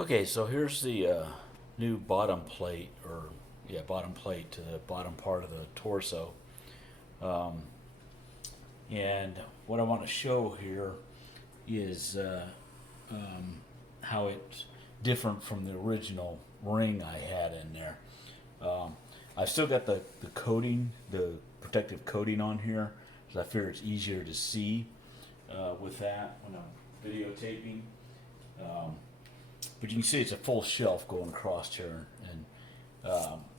Okay, so here's the new bottom plate, or yeah, bottom plate to the bottom part of the torso. Um, and what I want to show here is how it's different from the original ring I had in there. Um, I've still got the coating, the protective coating on here, because I figure it's easier to see with that when I'm videotaping. Um, but you can see it's a full shelf going across here, and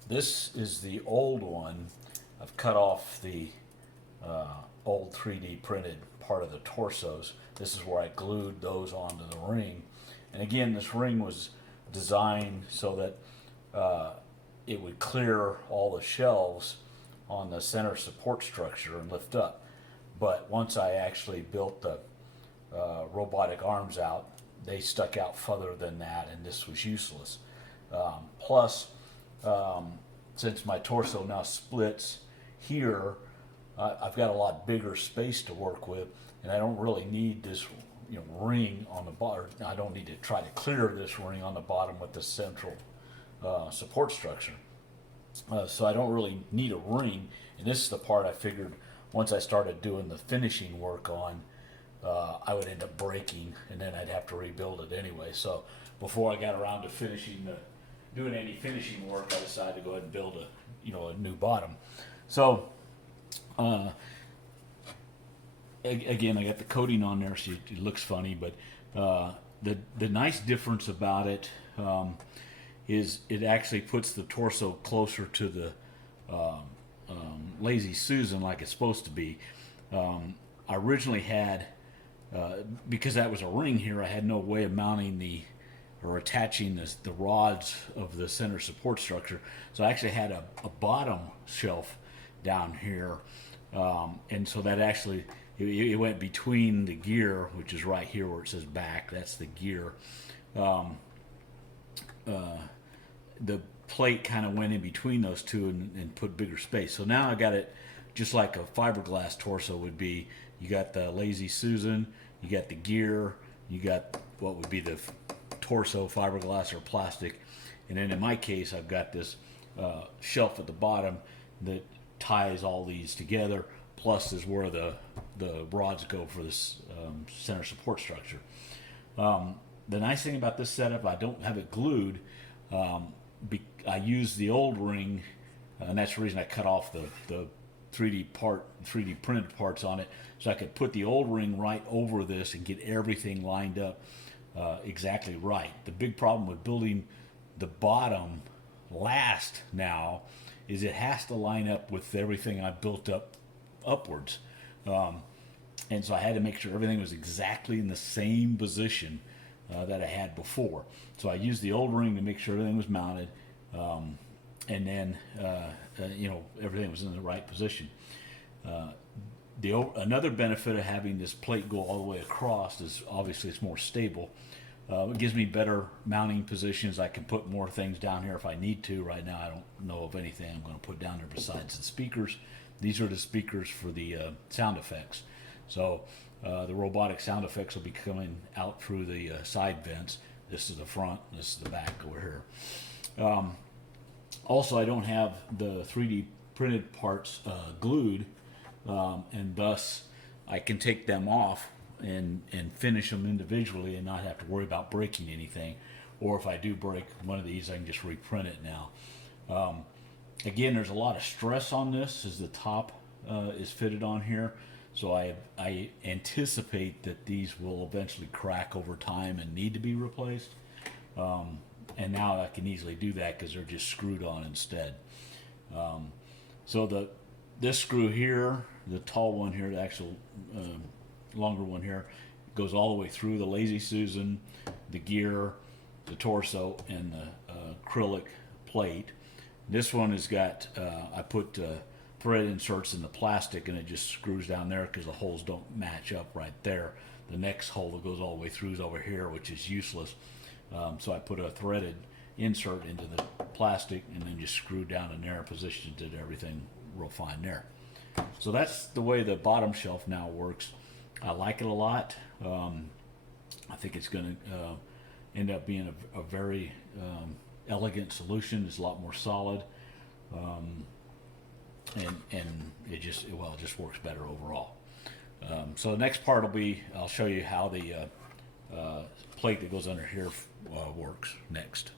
this is the old one. I've cut off the old 3D printed part of the torsos. This is where I glued those onto the ring. And again, this ring was designed so that it would clear all the shelves on the center support structure and lift up. But once I actually built the robotic arms out, they stuck out further than that, and this was useless. Plus, since my torso now splits here, I've got a lot bigger space to work with, and I don't really need this ring on the bottom. I don't need to try to clear this ring on the bottom with the central support structure. So I don't really need a ring, and this is the part I figured once I started doing the finishing work on, I would end up breaking, and then I'd have to rebuild it anyway. So before I got around to doing any finishing work, I decided to go ahead and build a new bottom. So uh, again, I got the coating on there, so it looks funny. But the nice difference about it is it actually puts the torso closer to the Lazy Susan like it's supposed to be. I originally had because that was a ring here, I had no way of mounting or attaching the rods of the center support structure. So I actually had a bottom shelf down here, and so that actually it went between the gear, which is right here where it says back. That's the gear. Um, the plate kind of went in between those two and put bigger space. So now I got it just like a fiberglass torso would be. You got the Lazy Susan, you got the gear, you got what would be the torso fiberglass or plastic, and then in my case I've got this shelf at the bottom that ties all these together. Plus is where the rods go for this center support structure. The nice thing about this setup, I don't have it glued. I use the old ring, and that's the reason I cut off the 3D printed parts on it, so I could put the old ring right over this and get everything lined up exactly right. The big problem with building the bottom last now is it has to line up with everything I built up upwards. And so I had to make sure everything was exactly in the same position that I had before. So I used the old ring to make sure everything was mounted, and then everything was in the right position. Another benefit of having this plate go all the way across is obviously it's more stable. It gives me better mounting positions. I can put more things down here if I need to. Right now I don't know of anything I'm going to put down there besides the speakers. These are the speakers for the sound effects. So the robotic sound effects will be coming out through the side vents. This is the front, this is the back over here. Also, I don't have the 3D printed parts glued, and thus I can take them off and finish them individually and not have to worry about breaking anything. Or if I do break one of these, I can just reprint it now. Again, there's a lot of stress on this as the top is fitted on here. So I anticipate that these will eventually crack over time and need to be replaced. And now I can easily do that because they're just screwed on instead. So this screw here, the tall one here, the actual longer one here, goes all the way through the Lazy Susan, the gear, the torso, and the acrylic plate. This one has got, I put thread inserts in the plastic, and it just screws down there because the holes don't match up right there. The next hole that goes all the way through is over here, which is useless. So I put a threaded insert into the plastic and then just screwed down in there, positioned it, everything real fine there. So that's the way the bottom shelf now works. I like it a lot. I think it's going to ended up being a very elegant solution. It's a lot more solid, and it just works better overall. So the next part will be, I'll show you how the plate that goes under here works next.